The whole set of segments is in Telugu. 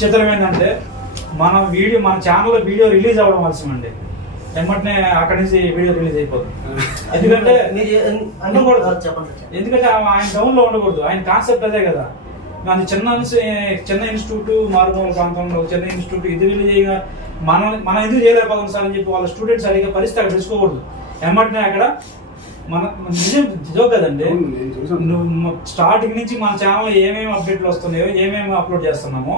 చిత్రం ఏంటంటే మన ఛానల్లో వీడియో రిలీజ్ అవ్వడం అవసరమండి. వెంటనే అక్కడి నుంచి వీడియో రిలీజ్ అయిపోతుంది. ఎందుకంటే ఎందుకంటే ఆయన డౌన్ లో ఉండకూడదు. ఆయన కాన్సెప్ట్ అదే కదా. మన చిన్న ఇన్స్టిట్యూట్, మారుమూల ప్రాంతంలో చిన్న ఇన్స్టిట్యూట్ ఇది రిలీజ్ చేయగా మనం ఎందుకు చేయలేకపోతాం సార్ అని చెప్పి వాళ్ళ స్టూడెంట్స్ అడిగే పరిస్థితి అక్కడ తెచ్చుకోకూడదు. వెంటనే అక్కడ నిజం కదండి. నువ్వు స్టార్టింగ్ నుంచి మన ఛానల్ ఏమేమి అప్డేట్లు వస్తున్నాయో, ఏమేమి అప్లోడ్ చేస్తున్నామో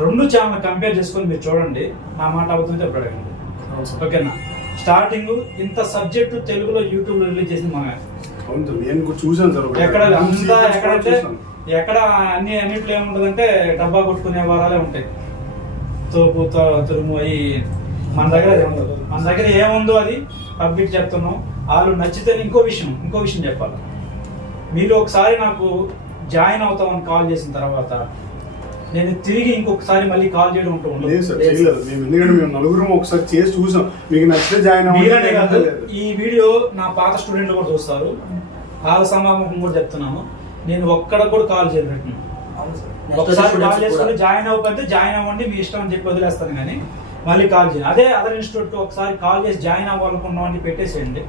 2 ఛానల్ కంపేర్ చేసుకొని మీరు చూడండి. నా మాట అవుతుంది అప్పుడు అడగండి. ఓకేనా? స్టార్టింగ్ ఇంత సబ్జెక్టు తెలుగులో యూట్యూబ్ లో రిలీజ్ చేసింది మనమే. ఎక్కడ అన్నిట్లో ఏముంటదంటే డబ్బా కొట్టుకునే వారాలే ఉంటాయి. తోపు తురుము అవి మన దగ్గర ఏముందో అది పబ్లిక్ చెప్తున్నాం. వాళ్ళు నచ్చితే ఇంకో విషయం చెప్పాలి. మీరు ఒకసారి నాకు జాయిన్ అవుతామని కాల్ చేసిన తర్వాత నేను తిరిగి ఇంకొకసారి మళ్ళీ కాల్ చేయడం ఉంటుంది. ఈ వీడియో నా పాత స్టూడెంట్లు కూడా చూస్తారు. వాళ్ళ సమాపం కూడా చెప్తున్నాను. నేను ఒక్కడ కూడా కాల్ చేయలేదు. ఒకసారి కాల్ చేసుకుని జాయిన్ అవ్వకపోతే జాయిన్ అవ్వండి మీ ఇష్టం అని చెప్పి వదిలేస్తాను, కానీ మళ్ళీ కాల్ చేయండి. అదే అదర్ ఇన్స్టిట్యూట్ ఒకసారి కాల్ చేసి జాయిన్ అవ్వాలనుకున్నాం పెట్టేసేయండి.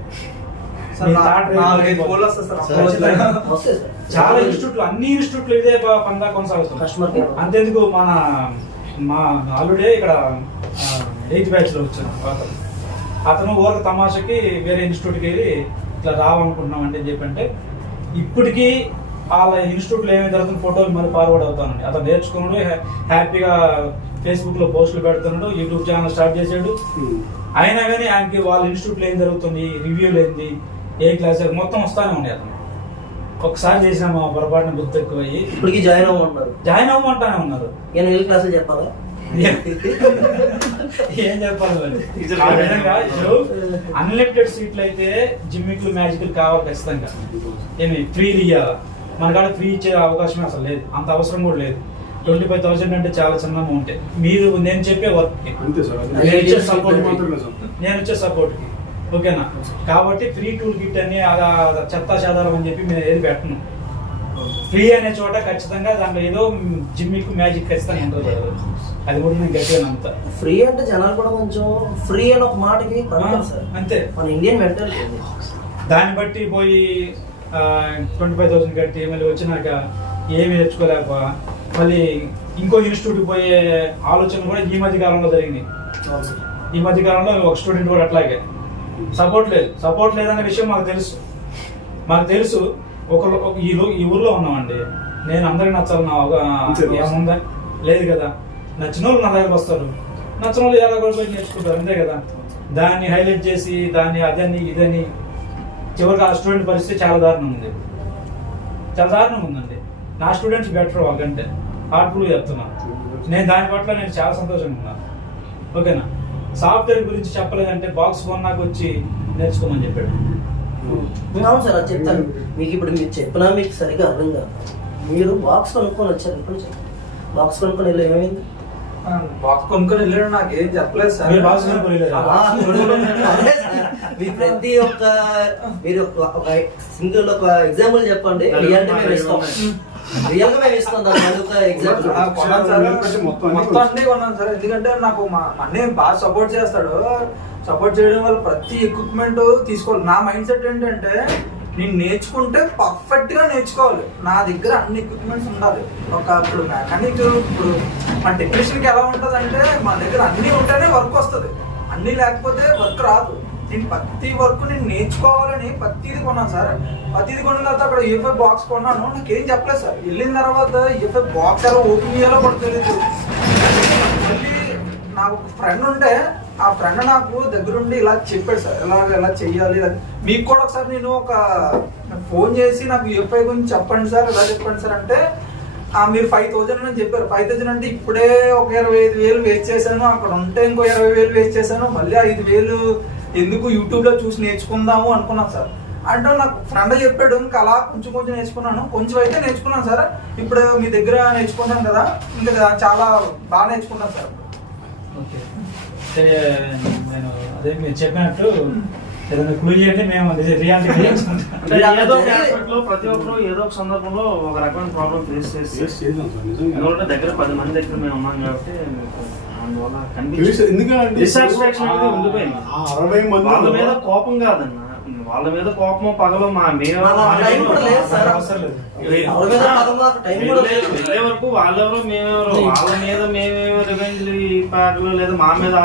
చాలా ఇన్స్టిట్యూట్లు, అన్ని ఇన్స్టిట్యూట్లు ఇదే పందా కొనసాగుతుంది. అంతేందుకు మా ఆల్రెడీ ఇక్కడ 8th బ్యాచ్ లో వచ్చాను. అతను ఊరికి తమాషకి వేరే ఇన్స్టిట్యూట్కి వెళ్ళి ఇట్లా రావాలనుకుంటున్నాం అంటే చెప్పంటే ఇప్పటికీ వాళ్ళ ఇన్స్టిట్యూట్లో ఏమేమి జరుగుతున్న ఫోటోలు మళ్ళీ ఫార్వర్డ్ అవుతానండి. అతను నేర్చుకున్నాడు, హ్యాపీగా ఫేస్బుక్ లో పోస్టులు పెడుతున్నాడు, యూట్యూబ్ ఛానల్ స్టార్ట్ చేశాడు. అయినా కానీ ఆయనకి వాళ్ళ ఇన్స్టిట్యూట్లో ఏం జరుగుతుంది, రివ్యూలు ఏంది, ఏ క్లాస్ మొత్తం వస్తానే ఉన్నాయి. అతను ఒకసారి చేసిన మా పొరపాటున గుర్తు ఎక్కువయ్యి ఇప్పటికి జాయిన్ అవ్వమంటానే ఉన్నారు. క్లాసులు చెప్పాలా? ఏం చెప్పాలి? అన్లిమిటెడ్ సీట్లు అయితే జిమ్మిక్లు మ్యాజిక్లు కావాలి ఖచ్చితంగా. ఏమి ఫ్రీ ఇవ్వాలా? మన కాడ ఫ్రీ ఇచ్చే అవకాశమే అసలు లేదు, అంత అవసరం కూడా లేదు. 25,000 అంటే చాలా చిన్న అమౌంట్. మీరు నేను చెప్పే వర్క్ నేను ఇచ్చే సపోర్ట్ ఓకేనా? కాబట్టి ఫ్రీ టూల్ కిట్ అని చెత్తా చెదారం అని చెప్పి మేము ఏది పెట్టను. ఫ్రీ అనే చోట ఖచ్చితంగా దాంట్లో ఏదో జిమ్మిక్ మ్యాజిక్ ఖచ్చితంగా ఉంటుంది. అది కూడా నేను గట్టిగా నమ్ముతా. ఫ్రీ అంటే జనాలు కూడా కొంచెం ఫ్రీ అని ఒక మాటకి అంతే. మన ఇండియన్ మెంటల్ దాన్ని బట్టి పోయి 25,000 కట్టి మళ్ళీ వచ్చినాక ఏమి నేర్చుకోలేక మళ్ళీ ఇంకో ఇన్స్టిట్యూట్కి పోయే ఆలోచన కూడా ఈ మధ్య కాలంలో జరిగింది. ఈ మధ్య కాలంలో ఒక స్టూడెంట్ కూడా అట్లాగే సపోర్ట్ లేదనే విషయం మాకు తెలుసు. ఈ ఊర్లో ఉన్నామండి. నేను అందరికి నచ్చాలి ఏముందా? లేదు కదా. నచ్చిన వాళ్ళు నా దగ్గరకు వస్తారు, నచ్చిన వాళ్ళు ఎలా కూడా పోయి నేర్చుకుంటారు, అంతే కదా. దాన్ని హైలైట్ చేసి దాన్ని అదని ఇదని చివరికి ఆ స్టూడెంట్ పరిస్థితి చాలా దారుణంగా ఉందండి. నా స్టూడెంట్స్ బెటర్ వాళ్ళకంటే హార్ట్ఫుల్గా చెప్తున్నాను. నేను దాని పట్ల నేను చాలా సంతోషంగా ఉన్నాను. ఓకేనా? సాఫ్ట్వేర్ గురించి చెప్పలేదంటే బాక్స్ కొన్నాక వచ్చి నేర్చుకోమని చెప్పాడు. అవును సార్, అది చెప్తాను మీకు. ఇప్పుడు మీరు చెప్పినా మీకు సరిగా అర్థం కాదు. మీరు బాక్స్ కొనుక్కొని వచ్చారు, ఇప్పుడు బాక్స్ కొనుక్కొని వెళ్ళి ఏమైంది? బాక్స్ కొనుక్కొని వెళ్ళాడు, నాకు ఏం చెప్పలేదు సార్. మీ ప్రతి ఒక్క మీరు ఒక సింగిల్ ఒక ఎగ్జాంపుల్ చెప్పండి. రియల్గా మేము ఇస్తాం దాని ఒక ఎగ్జాంపుల్. మొత్తం అన్ని కొన్నాను సార్. ఎందుకంటే నాకు మా అన్నయ్య బాగా సపోర్ట్ చేస్తాడు. సపోర్ట్ చేయడం వల్ల ప్రతి ఎక్విప్మెంట్ తీసుకోవాలి. నా మైండ్ సెట్ ఏంటంటే నేను నేర్చుకుంటే పర్ఫెక్ట్ గా నేర్చుకోవాలి. నా దగ్గర అన్ని ఎక్విప్మెంట్స్ ఉండాలి. ఇప్పుడు మెకానిక్, ఇప్పుడు మన టెక్నీషియన్కి ఎలా ఉంటుంది అంటే మన దగ్గర అన్ని ఉంటేనే వర్క్ వస్తుంది, అన్ని లేకపోతే వర్క్ రాదు. నేను ప్రతి వర్క్ నేను నేర్చుకోవాలని ప్రతిది కొన్నాను సార్. ప్రతిది కొన్న తర్వాత అక్కడ యూఎఫ్ఐ బాక్స్ కొన్నాను. నాకేం చెప్పలేదు సార్. వెళ్ళిన తర్వాత యూఎఫ్ఐ బాక్స్ ఎలా ఓపెన్ చేయాలో కూడా తెలియదు. మళ్ళీ నాకు ఒక ఫ్రెండ్ ఉంటే ఆ ఫ్రెండ్ నాకు దగ్గరుండి ఇలా చెప్పాడు సార్, ఎలా చెయ్యాలి. మీకు కూడా ఒకసారి నేను ఫోన్ చేసి నాకు యూఎఫ్ఐ గురించి చెప్పండి సార్, ఎలా చెప్పండి సార్ అంటే మీరు 5,000 అని చెప్పారు. 5,000 అంటే ఇప్పుడే ఒక 25,000 వేస్ట్ చేశాను, అక్కడ ఉంటే ఇంకో 20,000 వేస్ట్ చేశాను, మళ్ళీ 5,000 ఎందుకు యూట్యూబ్లో చూసి నేర్చుకుందాము అనుకున్నాను సార్. అంటే నాకు ఫ్రెండ్ చెప్పాడు, ఇంకా అలా కొంచెం నేర్చుకున్నాను. కొంచెం అయితే నేర్చుకున్నాను సార్. ఇప్పుడు మీ దగ్గర నేర్చుకున్నాను కదా, ఇంకా చాలా బాగా నేర్చుకున్నాను సార్. ఓకే, నేను అదే మీరు చెప్పినట్టు ఏదైనా క్లూ చేయండి, మేము రియాలిటీ అంటే ఏదో ఒక aspect లో ప్రతి ఒక్కరు ఏదో ఒక సందర్భంలో ఒక రకమైన ప్రాబ్లం ఫేస్ చేసి ఎందుకంటే దగ్గర 10 మంది దగ్గర మేము ఉన్నాం కాబట్టి అందువల్ల డిసాటిస్ఫాక్షన్ అనేది ఉండిపోయింది. వాళ్ళ మీద కోపం కాదన్న, వాళ్ళ మీద కోపమో పగలో వెళ్ళే వరకు వాళ్ళెవరో మేమెవరో, వాళ్ళ మీద మేమేమో రివెంజ్ ప్యాక్లు లేదా మా మీద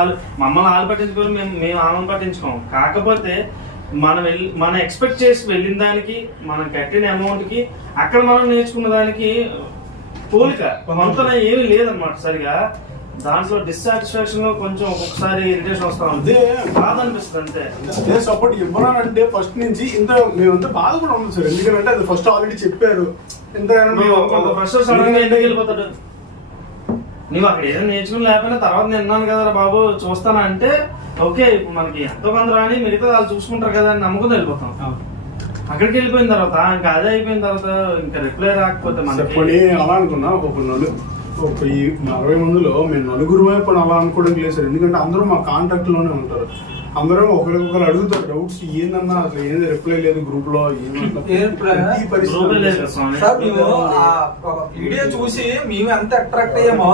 మమ్మల్ని ఆలు పట్టించుకోరు, మేము ఆమెను పట్టించుకోము. కాకపోతే మనం ఎక్స్పెక్ట్ చేసి వెళ్ళిన దానికి మనం కట్టిన అమౌంట్ కి అక్కడ మనం నేర్చుకున్న దానికి పోలిక కొంత ఏమీ లేదన్నమాట సరిగా. దాంట్లో డిస్సాటిస్ఫాక్షన్ లో కొంచెం ఒక్కొక్కసారి ఇరిటేషన్ వస్తా ఉంది, బాధ అనిపిస్తుంది అంతే. అదే సపోర్ట్ ఇవ్వనంటే ఫస్ట్ నుంచి ఇంత మేమంతా బాధ కూడా ఉంది సార్. ఎందుకంటే అది ఫస్ట్ ఆల్రెడీ చెప్పారు. ఫ్రెషర్ సడన్ గా ఎందుకు వెళ్ళిపోతాడు? నువ్వు అక్కడ ఏదైనా నేర్చుకుని లేకపోయినా తర్వాత నేను విన్నాను కదా బాబు చూస్తానా అంటే ఓకే, ఇప్పుడు మనకి ఎంతో కొంత రాని మిగతా వాళ్ళు చూసుకుంటారు కదా అని నమ్మకం వెళ్ళిపోతాం. అక్కడికి వెళ్ళిపోయిన తర్వాత ఇంకా అదే అయిపోయిన తర్వాత ఇంకా రిప్లై రాకపోతే మనకి అలా అనుకున్నా. ఒక 40 మందిలో మేము నలుగురు వైపు అలా అనుకోవడం లేదు సార్. ఎందుకంటే అందరూ మా కాంటాక్ట్ లోనే ఉంటారు. అందరూ ఒకరికొకరు అడుగుతారు డౌట్స్, ఏందన్నా అసలు ఏది రిప్లై లేదు గ్రూప్ లో, వీడియో చూసి మేము ఎంత అట్రాక్ట్ అయ్యామో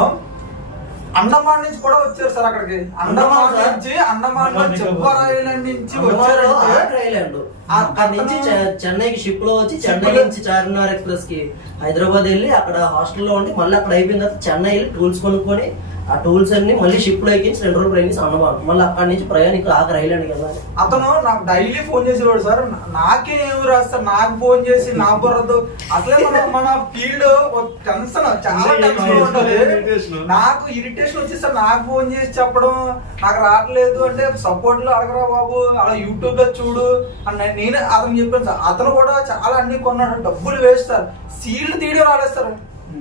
అండమాన్ నుంచి కూడా వచ్చారు సార్. అక్కడికి అండమాన్ నుంచి చెప్పర్ ఐలాండ్ నుంచి వచ్చారు. అక్కడ నుంచి చెన్నైకి షిప్ లో వచ్చి చెన్నై నుంచి చార్మినార్ ఎక్స్ప్రెస్ కి హైదరాబాద్ వెళ్ళి అక్కడ హాస్టల్లో ఉండి మళ్ళీ అక్కడ అయిపోయిన తర్వాత చెన్నై వెళ్ళి టూల్స్ కొనుక్కొని ఆ టూల్స్ అన్ని మళ్ళీ షిప్ లో ఎక్కించి 2 రోజులు ప్రయాణించి అన్నమాట మళ్ళీ అక్కడి నుంచి ప్రయాణికులు ఆఖరి ఐలాండ్కి వెళ్ళాలి. అతను నాకు డైలీ ఫోన్ చేసేవాడు సార్. నాకే ఏమి రాస్తారు, నాకు ఫోన్ చేసి నా బుర్రదు అసలే మన ఫీల్డ్ టెన్షన్, చాలా టెన్షన్ ఉంటుంది. నాకు ఇరిటేషన్ వచ్చి సార్ నాకు ఫోన్ చేసి చెప్పడం నాకు రావట్లేదు అంటే సపోర్ట్ లో అడగరా బాబు, అలా యూట్యూబ్ లో చూడు అని నేనే అతను చెప్పాను సార్. అతను కూడా చాలా అన్ని కొన్నాడు, డబ్బులు వేస్ట్ సార్. సీల్డ్ తీయడం రాలేదు సార్,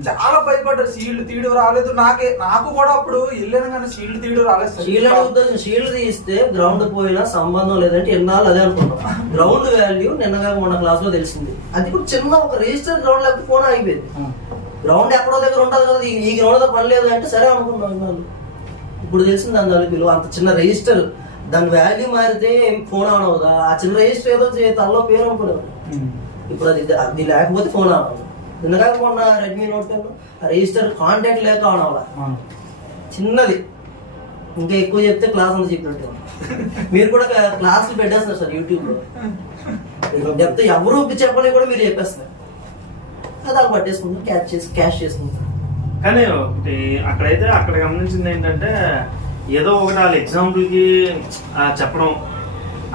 చాలా భయపడ్డారు. సీల్డ్ తీయడం రాలేదు. నాకు కూడా అప్పుడు వెళ్ళాను కానీ సీల్డ్ తీయడం రాలేదు సార్. షీల్డ్ తీస్తే గ్రౌండ్ పోయినా సంబంధం లేదంటే ఎన్నాళ్ళు అదే అనుకున్నాం. గ్రౌండ్ వాల్యూ నిన్నగా మొన్న క్లాస్ లో తెలిసింది. అది కూడా చిన్న ఒక రిజిస్టర్ గ్రౌండ్ లేకపోతే ఫోన్ అయిపోయింది. గ్రౌండ్ ఎక్కడో దగ్గర ఉంటుంది కదా, ఈ గ్రౌండ్ తో పని లేదు అంటే సరే అనుకున్నాం ఇన్నాళ్ళు. ఇప్పుడు తెలిసింది దాని తలుపులు అంత చిన్న రిజిస్టర్, దాని వాల్యూ మారితే ఫోన్ ఆన్ అవుదా? ఆ చిన్న రిజిస్టర్ ఏదో తనలో పేరు అనుకున్నాం. ఇప్పుడు అది లేకపోతే ఫోన్ ఆన్ అవ్వదు. నిన్నగా మొన్న రెడ్మీ నోట్ 10 రిజిస్టర్ కాంటాక్ట్ లేక ఆన్ అవ్వాలి, చిన్నది. ఇంకా ఎక్కువ చెప్తే క్లాస్ అంతా చెప్పినట్టు. మీరు కూడా క్లాసులు పెట్టేస్తున్నారు సార్ యూట్యూబ్ లో. చెప్తే ఎవరు చెప్పని కూడా మీరు చెప్పేస్తారు. అది అలా పట్టేసుకుంటారు, క్యాష్ చేసుకుంటారు. కానీ ఒకటి అక్కడైతే అక్కడ గమనించింది ఏంటంటే ఏదో ఒకటి వాళ్ళ ఎగ్జాంపుల్కి చెప్పడం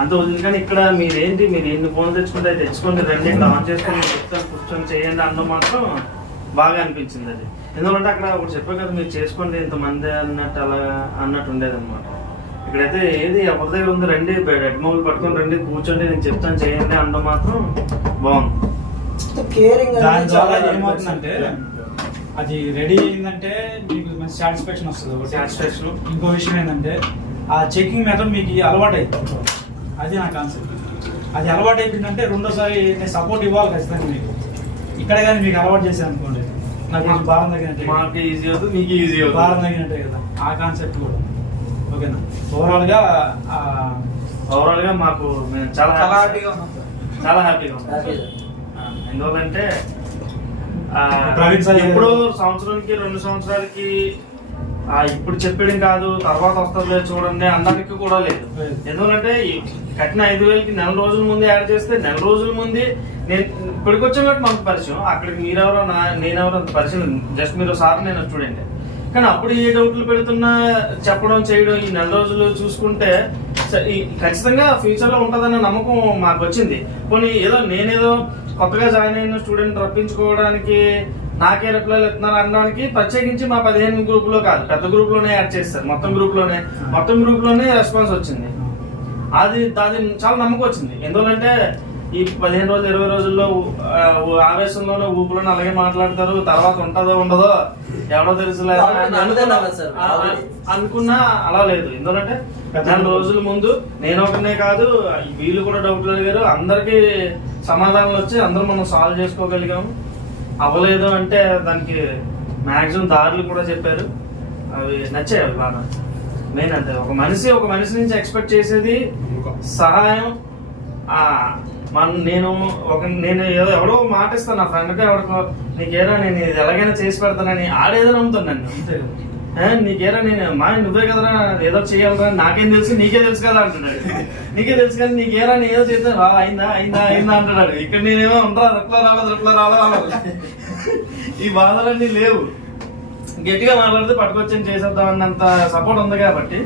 అంత వదిలి. కానీ ఇక్కడ మీరు ఎన్ని ఫోన్లు తెచ్చుకుంటే అది తెచ్చుకోండి, రండి ఆన్ చేసుకొని చెప్తాను కూర్చొని చేయండి అందరూ మాత్రం బాగా అనిపించింది అది. ఎందుకంటే అక్కడ ఒకటి చెప్పారు కదా మీరు చేసుకోండి ఇంతమంది అన్నట్టు అలా అన్నట్టు ఉండేది అనమాట. ఇక్కడైతే ఏది ఎవరి దగ్గర ఉంది రండి రెడ్ మొబైల్ పట్టుకొని రండి కూర్చోండి నేను చెప్తాను చేయండి అనడం మాత్రం బాగుంది. దాని ద్వారా ఏమవుతుందంటే అది రెడీ అయిందంటే మీకు మంచి సాటిస్ఫాక్షన్ వస్తుంది. సాటిస్ఫాక్షన్. ఇంకో విషయం ఏంటంటే ఆ చెకింగ్ మెథడ్ మీకు అలవాటు అవుతుంది. అది నా కాన్సెప్ట్. అది అలవాటు అయిపోయిందంటే రెండోసారి నేను సపోర్ట్ ఇవ్వాలి ఖచ్చితంగా మీకు. ఇక్కడ కానీ మీకు అలవాటు చేశాను అనుకోండి, నాకు భారం తగ్గినట్టే, మాకు ఈజీ అవుతుంది మీకు ఈజీ అవుతుంది, భారం తగ్గినట్టే కదా ఆ కాన్సెప్ట్ కూడా. ఓకేనా? ఓవరాల్ గా మాకు చాలా హ్యాపీగా ఉన్నాం. ఎందువల్లంటే ఎప్పుడు సంవత్సరానికి 2 సంవత్సరాలకి ఇప్పుడు చెప్పడం కాదు తర్వాత వస్తుంది చూడండి అన్నదానికి కూడా లేదు. ఎందుకంటే కట్టిన 5,000కి 4 రోజుల ముందు యాడ్ చేస్తే 4 రోజుల ముందు నేను ఇప్పటికి వచ్చాను కాబట్టి మనకు పరిచయం. అక్కడికి మీరెవరో నేనెవరో అంత పరిచయం, జస్ట్ మీరు సార్ నేను స్టూడెంట్. కానీ అప్పుడు ఏ డౌట్లు పెడుతున్నా చెప్పడం చేయడం ఈ 4 రోజులు చూసుకుంటే ఖచ్చితంగా ఫ్యూచర్ లో ఉంటుందన్న నమ్మకం మాకు వచ్చింది. పోనీ నేనేదో కొత్తగా జాయిన్ అయిన స్టూడెంట్ రప్పించుకోవడానికి నాకే రిప్లైలు ఇస్తున్నారు అనడానికి ప్రత్యేకించి మా 15 గ్రూప్ లో కాదు పెద్ద గ్రూప్ లోనే యాడ్ చేస్తారు. మొత్తం గ్రూప్ లోనే రెస్పాన్స్ వచ్చింది. అది చాలా నమ్మకం వచ్చింది. ఎందుకంటే ఈ 15 రోజులు 20 రోజుల్లో ఆవేశంలోనే ఊపులోనే అలాగే మాట్లాడతారు, తర్వాత ఉంటుందో ఉండదో ఎవడో తెలుసులేదు అనుకున్నా అలా లేదు. ఎందుకంటే 4 రోజుల ముందు నేను ఒకనే కాదు వీళ్ళు కూడా డౌట్లు అడిగారు, అందరికి సమాధానాలు వచ్చి అందరూ మనం సాల్వ్ చేసుకోగలిగాము. అవ్వలేదు అంటే దానికి మాక్సిమం దారులు కూడా చెప్పారు, అవి నచ్చాయి, అవి బాగా. మెయిన్ అంతే. ఒక మనిషి నుంచి ఎక్స్పెక్ట్ చేసేది సహాయం. నేను ఎవడో మాట ఇస్తాను నా ఫ్రెండ్కి ఎవరికో, నీకేరా నేను ఇది ఎలాగైనా చేసి పెడతానని ఆడేదో నమ్ముతాను నన్ను. నీకేరా నేను నువ్వే కదరా ఏదో చేయాలరా, నాకేం తెలుసు నీకే తెలుసు కదా అంటున్నాడు. నీకే తెలుసు కానీ నీకేరా నేను ఏదో చేస్తే అయిందా అంటున్నాడు. ఇక్కడ నేనేమో ఉంటా రిప్లై రాలేదు. ఈ బాధలన్నీ లేవు. గట్టిగా మాట్లాడితే పట్టుకొచ్చి చేసేద్దాం అన్నంత సపోర్ట్ ఉంది కాబట్టి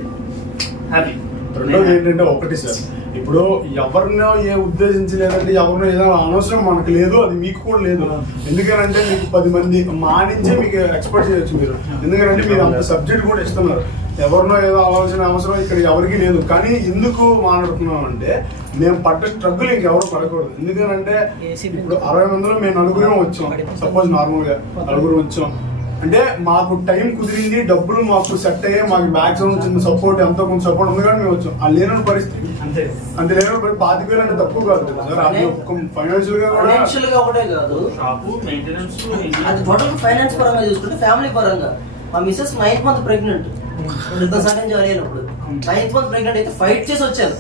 హ్యాపీ. రెండోది ఏంటంటే ఒకటి సార్, ఇప్పుడు ఎవరినో ఏ ఉద్దేశించలేదంటే ఎవరినో ఏదైనా అనవసరం మనకు లేదు, అది మీకు కూడా లేదు. ఎందుకంటే మీకు 10 మంది మా నుంచే మీకు ఎక్స్పెక్ట్ చేయొచ్చు మీరు. ఎందుకంటే మీరు అంత సబ్జెక్ట్ కూడా ఇస్తున్నారు. ఎవరినో ఏదో ఆలోచన అవసరం ఇక్కడ ఎవరికి లేదు. కానీ ఎందుకు మాట్లాడుతున్నాం అంటే మేము పడ్డ స్ట్రగుల్ ఇంకెవరు పడకూడదు. ఎందుకంటే ఇప్పుడు 60 మందిలో మేము 4 వచ్చాం. సపోజ్ నార్మల్ గా 4 వచ్చాం అంటే మాకు టైం కుదిరింది, డబ్బులు మాకు సెట్ అయ్యాయి, మాకు బ్యాక్ గ్రౌండ్ చిన్న సపోర్ట్ ఎంతో కొంత సపోర్ట్ ఉంది కానీ మేము వచ్చాం. ఆ లేని పరిస్థితి అంతే లేని 25,000 అంటే తక్కువ కాదు సార్. అది ఫైనాన్షియల్ గా ఒకటే కాదు, అది టోటల్ ఫైనాన్స్ పరంగా చూసుకుంటే ఫ్యామిలీ పరంగా మా missus 9th month pregnant. 2 join అయినప్పుడు 9th month ప్రెగ్నెంట్ అయితే ఫైట్ చేసి వచ్చాను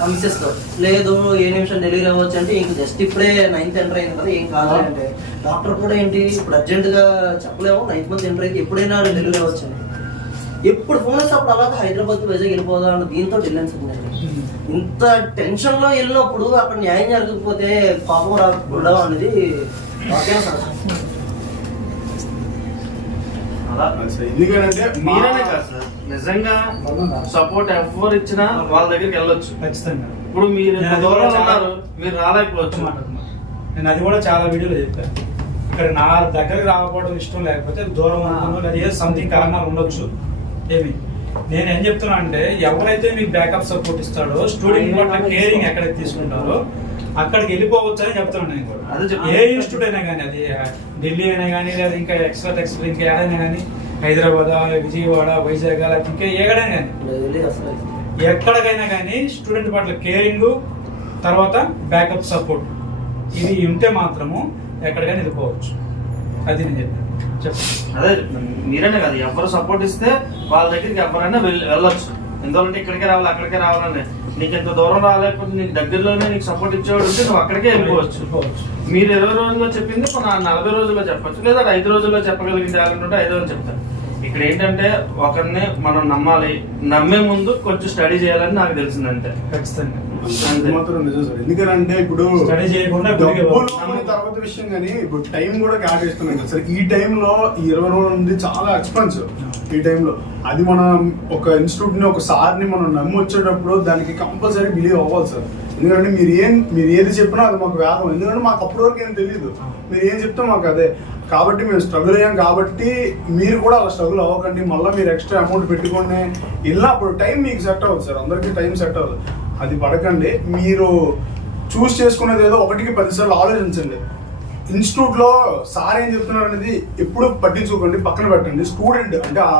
ఆ మిస్సెస్ తో. లేదు ఏ నిమిషం డెలివరీ అవ్వచ్చు అంటే ఇంక జస్ట్ ఇప్పుడే 9th ఎంటర్ అయింది కదా ఏం కాదు అంటే డాక్టర్ కూడా ఏంటి ఇప్పుడు అర్జెంట్ గా చెప్పలేము, 9th month ఎంటర్ అయితే ఎప్పుడైనా డెలివరీ అవ్వచ్చు అని. ఎప్పుడు ఫోన్ వస్తే అప్పుడు అలాగే హైదరాబాద్ వైజాగ్ వెళ్ళిపోదా అన్న దీంతో డిలెన్స్ ఉన్నాయి. ఇంత టెన్షన్ లో వెళ్ళినప్పుడు అక్కడ న్యాయం జరగకపోతే పాపం రాకుండా అనేది వాక్యం సార్. ఎందుకంటే మీరనే కాదు సార్, నిజంగా సపోర్ట్ ఎవరు ఇచ్చినా వాళ్ళ దగ్గరికి వెళ్ళొచ్చు ఖచ్చితంగా. ఇప్పుడు మీరు దూరంలో ఉన్నారు, మీరు రాలేకపోవచ్చు. నేను అది కూడా చాలా వీడియోలో చెప్పాను. ఇక్కడ నా దగ్గరికి రాకపోవడం ఇష్టం లేకపోతే దూరం అనుకున్నాను, లేదా ఏదో సంథింగ్ కారణాలు ఉండొచ్చు. నేను ఏం చెప్తున్నా అంటే ఎవరైతే మీకు బ్యాకప్ సపోర్ట్ ఇస్తాడో, స్టూడెంట్ పట్ల కేరింగ్ ఎక్కడికి తీసుకుంటారో అక్కడికి వెళ్ళిపోవచ్చు అని చెప్తున్నాను. నేను కూడా ఏ ఇన్స్టిట్యూట్ అయినా కానీ, అది ఢిల్లీ అయినా కానీ, లేదా ఇంకా ఎక్స్ట్రా ఇంకా ఏదైనా కానీ, హైదరాబాద్, విజయవాడ, వైజాగ్, లేకపోతే ఇంకా ఏడైనా కానీ, ఎక్కడికైనా కానీ స్టూడెంట్ పట్ల కేరింగ్, తర్వాత బ్యాకప్ సపోర్ట్ ఇది ఉంటే మాత్రము ఎక్కడికైనా వెళ్ళిపోవచ్చు. అది నేను చెప్పాను. అదే మీరైనా కదా, ఎవరు సపోర్ట్ ఇస్తే వాళ్ళ దగ్గరికి ఎవరైనా వెళ్ళొచ్చు. ఎందుకంటే ఇక్కడికే రావాలి అక్కడికే రావాలని, నీకు ఎంత దూరం రాలేకపోతే నీకు దగ్గరలోనే నీకు సపోర్ట్ ఇచ్చేవాడు ఉంటే నువ్వు అక్కడికే వెళ్ళిపోవచ్చు. మీరు 20 రోజుల్లో చెప్పింది 40 రోజుల్లో చెప్పచ్చు, లేదా 5 రోజుల్లో చెప్పగలిగిన టాలెంట్ ఉంటే 5 రోజులు చెప్తాను. ఇక్కడ ఏంటంటే ఒకరిని మనం నమ్మాలి, నమ్మే ముందు కొంచెం స్టడీ చేయాలని నాకు తెలిసిందంటే ఖచ్చితంగా మాత్రం నిజం సార్. ఎందుకంటే ఇప్పుడు స్టడీ చేయకుండా తర్వాత విషయం కానీ ఇప్పుడు టైం కూడా కేటాయిస్తున్నాం కదా సార్. ఈ టైంలో ఈ 20 రోజుల నుండి చాలా ఎక్స్పెన్సివ్. ఈ టైంలో అది మనం ఒక ఇన్స్టిట్యూట్ ని ఒక సార్ని మనం నమ్మి వచ్చేటప్పుడు దానికి కంపల్సరీ బిలీవ్ అవ్వాలి సార్. ఎందుకంటే మీరు ఏది చెప్పినా అది మాకు వేదం. ఎందుకంటే మాకు అప్పటి వరకు ఏం తెలియదు, మీరు ఏం చెప్తే మాకు అదే. కాబట్టి మేము స్ట్రగుల్ అయ్యాం. కాబట్టి మీరు కూడా అలా స్ట్రగుల్ అవ్వకండి. మళ్ళీ మీరు ఎక్స్ట్రా అమౌంట్ పెట్టుకోండి వెళ్ళినప్పుడు టైం మీకు సెట్ అవ్వదు సార్. అందరికీ టైం సెట్ అవ్వదు, అది పడకండి. మీరు చూస్ చేసుకునేది ఏదో 1కి 10 సార్లు ఆలోచించండి. ఇన్స్టిట్యూట్ లో సార్ ఏం చెప్తున్నారు అనేది ఎప్పుడు పట్టించుకోకండి, పక్కన పెట్టండి. స్టూడెంట్ అంటే ఆ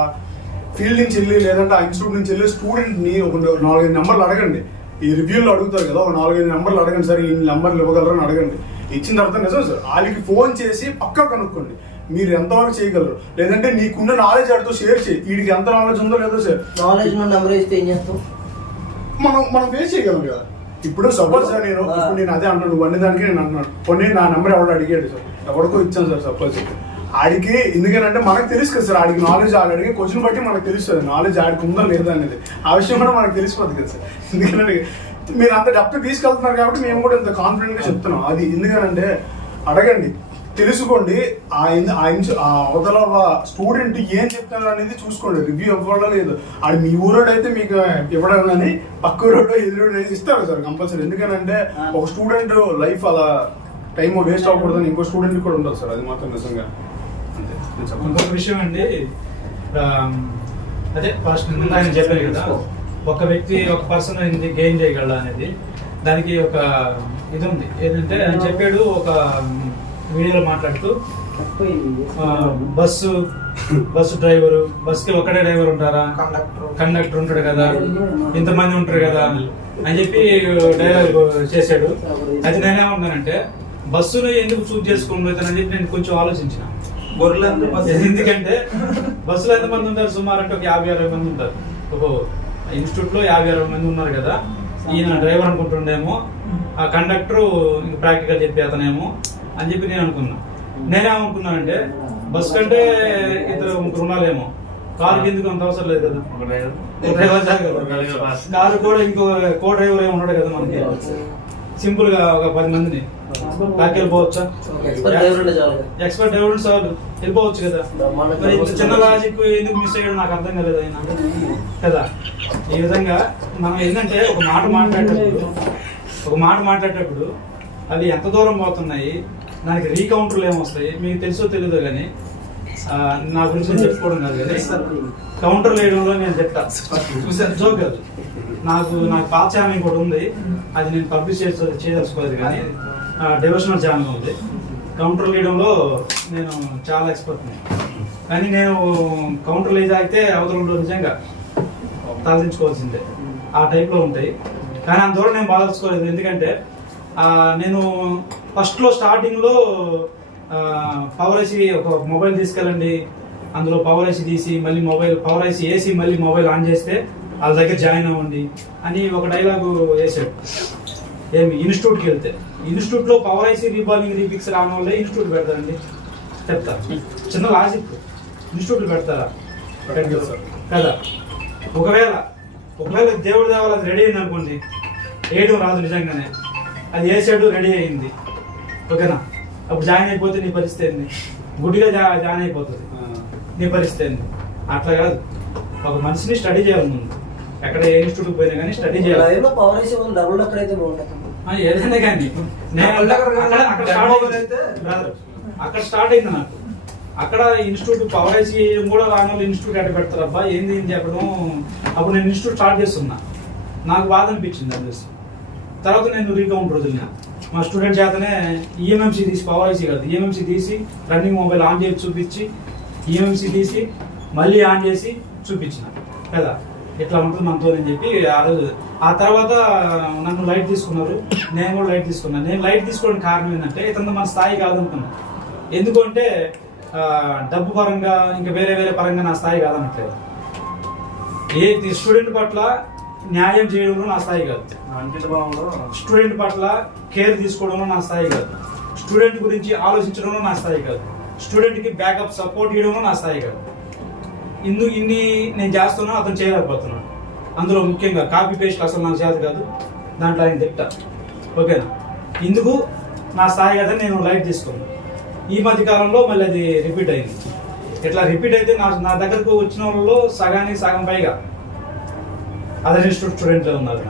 ఫీల్డ్ నుంచి వెళ్ళి, లేదంటే ఆ ఇన్స్టిట్యూట్ నుంచి వెళ్ళి స్టూడెంట్ ని ఒక 4-5 నెంబర్లు అడగండి. ఈ రివ్యూలో అడుగుతారు కదా, ఒక 4-5 నెంబర్లు అడగండి సార్, ఈ నెంబర్లు ఇవ్వగలరని అడగండి. ఇచ్చిన తర్వాత నిజం సార్ వాళ్ళకి ఫోన్ చేసి పక్కా కనుక్కోండి మీరు ఎంతవరకు చేయగలరు. లేదంటే నీకున్న నాలెడ్జ్ ఆడితో షేర్ చేయి, వీడికి ఎంత నాలెడ్జ్ ఉందో లేదో సార్. నాలెడ్జ్ నెంబర్ ఇస్తే ఏం చేస్తాం, మనం ఫేస్ చేయగలం కదా. ఇప్పుడు సపోజ్ సార్ నేను అదే అంటాను, నువ్వు అన్ని నేను అన్నాను. కొన్ని నా నెంబర్ ఎవడో అడిగాడు సార్, ఎవరికో ఇచ్చాను సార్. సపోజ్ ఆడికి ఎందుకంటే మనకు తెలుసు కదా సార్, ఆడికి నాలెడ్జ్ ఆడి అడిగే క్వశ్చన్ బట్టి మనకు తెలుస్తుంది నాలెడ్జ్ ఆడికి ఉందో లేదా అనేది. ఆ విషయం కూడా మనకు తెలిసిపోతుంది కదా సార్. ఎందుకంటే మీరు అంత డెప్త్ తీసుకెళ్తున్నారు కాబట్టి మేము కూడా ఇంత కాన్ఫిడెంట్ గా చెప్తున్నాం. అది ఎందుకనంటే అడగండి, తెలుసుకోండి. ఆ అవతల స్టూడెంట్ ఏం చెప్తున్నారు అనేది చూసుకోండి. రివ్యూ ఇవ్వడం లేదు, ఆడు మీ ఊరోడు అయితే మీకు ఇవ్వడం కానీ పక్క ఊరోడు ఎదురోడు ఇస్తారు సార్ కంపల్సరీ. ఎందుకనంటే ఒక స్టూడెంట్ లైఫ్ అలా టైం వేస్ట్ అవ్వకూడదని ఇంకో స్టూడెంట్ కూడా ఉంటుంది సార్. అది మాత్రం నిజంగా అంతే. ఇంకొక విషయం అండి, అదే ఫస్ట్ ఆయన చెప్పారు కదా, ఒక వ్యక్తి ఒక పర్సన్ గెయిన్ చేయగలడా అనేది. దానికి ఒక ఇది ఉంది, ఏంటంటే ఆయన చెప్పాడు ఒక వీడియోలో మాట్లాడుతూ, బస్సు డ్రైవరు, బస్సుకి ఒకటే డ్రైవర్ ఉంటారా, కండక్టర్ ఉంటాడు కదా, ఇంతమంది ఉంటారు కదా అని చెప్పి డైలాగ్ చేశాడు. అది నేనేమన్నానంటే, బస్సును ఎందుకు చూజ్ చేసుకుంటానని చెప్పి నేను కొంచెం ఆలోచించిన. ఎందుకంటే బస్సులో ఎంతమంది ఉంటారు, సుమారు అంటే ఒక 50-60 మంది ఉంటారు. ఓహో ఇన్స్టిట్యూట్లో 50-60 మంది ఉన్నారు కదా, ఈయన డ్రైవర్ అనుకుంటుండేమో, ఆ కండక్టర్ ప్రాక్టికల్ చెప్పి అతనేమో అని చెప్పి నేను అనుకున్నా. నేనేమనుకున్నానంటే బస్ కంటే 2-3 ఉండాలేమో, కారు ఎందుకు అంత అవసరం లేదు కదా, డ్రైవర్ చాలు కదా, కారు కూడా ఇంకో డ్రైవర్ ఏమి ఉన్నాడు కదా మనకి, సింపుల్ గా ఒక 10 మందిని వెళ్ళిపోవచ్చా, ఎక్స్పర్ట్ డ్రైవర్ చాలు వెళ్ళిపోవచ్చు కదా. మరి ఇంత చిన్న లాజిక్ ఎందుకు మిస్ అయ్యాడు నాకు అర్థం కాలేదు ఆయన కదా. ఈ విధంగా మనం ఏంటంటే ఒక మాట మాట్లాడేటప్పుడు అవి ఎంత దూరం పోతున్నాయి, దానికి రీకౌంటర్లు ఏమొస్తాయి మీకు తెలుసో తెలియదో కానీ నా గురించి నేను చెప్పుకోవడం కాదు కానీ కౌంటర్లు వేయడంలో నేను చెప్తా జోక్ కాదు. నాకు పాత ఛానల్ ఇంకోటి ఉంది, అది నేను పబ్లిష్ చేయదలుచుకోలేదు కానీ డివోషనల్ ఛానల్ ఉంది. కౌంటర్లు వేయడంలో నేను చాలా ఎక్స్పర్ట్, కానీ నేను కౌంటర్లు అయితే అవతల నిజంగా తలదించుకోవాల్సిందే ఆ టైప్లో ఉంటాయి. కానీ అంత దూరం నేను బాధలుచుకోలేదు, ఎందుకంటే నేను ఫస్ట్లో స్టార్టింగ్లో పవర్ ఐసీ ఒక మొబైల్ తీసుకెళ్ళండి, అందులో పవర్ ఐసీ తీసి మళ్ళీ మొబైల్ పవర్ ఐసీ వేసి మళ్ళీ మొబైల్ ఆన్ చేస్తే వాళ్ళ దగ్గర జాయిన్ అవ్వండి అని ఒక డైలాగు వేసాడు. ఏమి ఇన్స్టిట్యూట్కి వెళ్తే ఇన్స్టిట్యూట్లో పవర్ ఐసీ రీబాలింగ్ రీపిక్స్ రావడం వల్ల ఇన్స్టిట్యూట్ పెడతారండి, చెప్తా చిన్న లాజిక్. ఇన్స్టిట్యూట్లు పెడతారా కదా. ఒకవేళ దేవుడు దేవాల అది రెడీ అయింది అనుకోండి, వేయడం రాదు నిజంగానే, అది వేసాడు రెడీ అయింది ఓకేనా, అప్పుడు జాయిన్ అయిపోతే నీ పరిస్థితి ఏంది, గుడ్డిగా జాయిన్ అయిపోతుంది నీ పరిస్థితి ఏంది. అట్లా కాదు, ఒక మనిషిని స్టడీ చేయాలి ముందు, ఎక్కడ ఏ ఇన్స్టిట్యూట్ పోయినా కానీ స్టడీ చేయాలి. ఏదైనా కానీ అక్కడ స్టార్ట్ అయింది నాకు. అక్కడ ఇన్స్టిట్యూట్ పవర్ ఐసీ కూడా రాని ఇన్స్టిట్యూట్ అడ్డ పెడతారు అబ్బా ఏంది ఏం చెప్పడం. అప్పుడు నేను ఇన్స్టిట్యూట్ స్టార్ట్ చేస్తున్నా, నాకు బాధ అనిపించింది అది. తర్వాత నేను రీకౌంట్ వదిలినా, మా స్టూడెంట్ చేతనే ఈఎంఎంసీ తీసి, పవర్ ఐసీ కాదు ఈఎంఎంసీ తీసి రన్నింగ్ మొబైల్ ఆన్ చేసి చూపించి, ఈఎంసీ తీసి మళ్ళీ ఆన్ చేసి చూపించిన కదా, ఇట్లా ఉంటుంది మనతో అని చెప్పి ఆ రోజు. ఆ తర్వాత నన్ను లైట్ తీసుకున్నారు, నేను కూడా లైట్ తీసుకున్నాను. నేను లైట్ తీసుకోవడానికి కారణం ఏంటంటే ఇతను మన స్థాయి కాదనుకున్నాను. ఎందుకంటే డబ్బు పరంగా ఇంకా వేరే పరంగా నా స్థాయి కాదనట్లేదు. ఏ స్టూడెంట్ పట్ల న్యాయం చేయడంలో నా స్థాయి కాదు, స్టూడెంట్ పట్ల కేర్ తీసుకోవడంలో నా స్థాయి కాదు, స్టూడెంట్ గురించి ఆలోచించడంలో నా స్థాయి కాదు, స్టూడెంట్కి బ్యాకప్ సపోర్ట్ ఇవ్వడంలో నా స్థాయి కాదు. ఇన్ని నేను చేస్తున్నా అతను చేయలేకపోతున్నాను. అందులో ముఖ్యంగా కాపీ పేస్ట్ అసలు నాకు చేత కాదు, దాంట్లో ఆయన తిట్టా ఓకేనా. ఇందుకు నా స్థాయి కాదని నేను లైట్ తీసుకున్నాను. ఈ మధ్య కాలంలో మళ్ళీ అది రిపీట్ అయింది. ఇట్లా రిపీట్ అయితే నా దగ్గరకు వచ్చిన వాళ్ళలో సగం పైగా అదర్ ఇన్స్టిట్యూట్ స్టూడెంట్లే ఉన్నారు.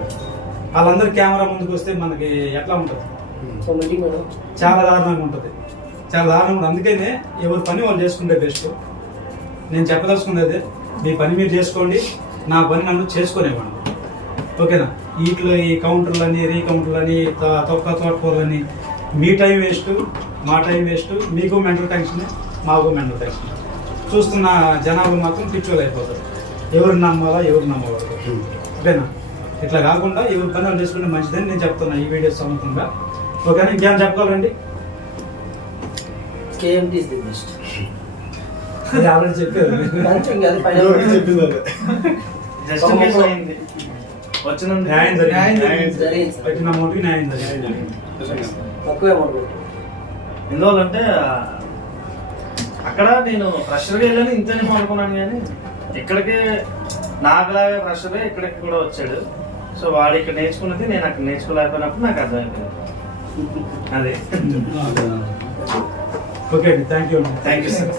వాళ్ళందరూ కెమెరా ముందుకు వస్తే మనకి ఎట్లా ఉంటుంది, చాలా దారుణంగా ఉంటుంది, చాలా దారుణంగా ఉంటుంది. అందుకనే ఎవరి పని వాళ్ళు చేసుకుంటే బెస్ట్. నేను చెప్పదలుచుకున్నది మీ పని మీరు చేసుకోండి, నా పని నన్ను చేసుకునేవాడు ఓకేనా. వీటిలో ఈ కౌంటర్లని రీకౌంటర్లని తోటకూరలని మీ టైం వేస్ట్, మా టైం వేస్ట్, మీకు మెంటల్ టెన్షన్, మాకు మెంటల్ టెన్షన్. చూస్తున్న జనాలు మాత్రం పిచ్చోలు అయిపోతారు, ఎవరు నమ్మాలా ఎవరు నమ్మకూడదు ఓకేనా. ఇట్లా కాకుండా ఎవరి పని వాళ్ళు చేసుకుంటే మంచిదని నేను చెప్తున్నా ఈ వీడియో సమర్థంగా ఓకేనా. ఇంకేమైనా చెప్పగలండి? ఆల్రెడీ చెప్పారు, న్యాయం జరిగింది, పెట్టిన అమౌంట్కి న్యాయం జరిగింది. ఎందువల్లంటే అక్కడ నేను ఫ్రెషర్గా వెళ్ళాను ఇంతనేమో అనుకున్నాను, కానీ ఇక్కడికి నాకులాగా ఫ్రెషరే ఇక్కడికి కూడా వచ్చాడు. సో వాడు ఇక్కడ నేర్చుకున్నది నేను అక్కడ నేర్చుకోలేకపోయినప్పుడు నాకు అర్థమైపోయింది. అదే ఓకే అండి, థ్యాంక్ యూ సార్.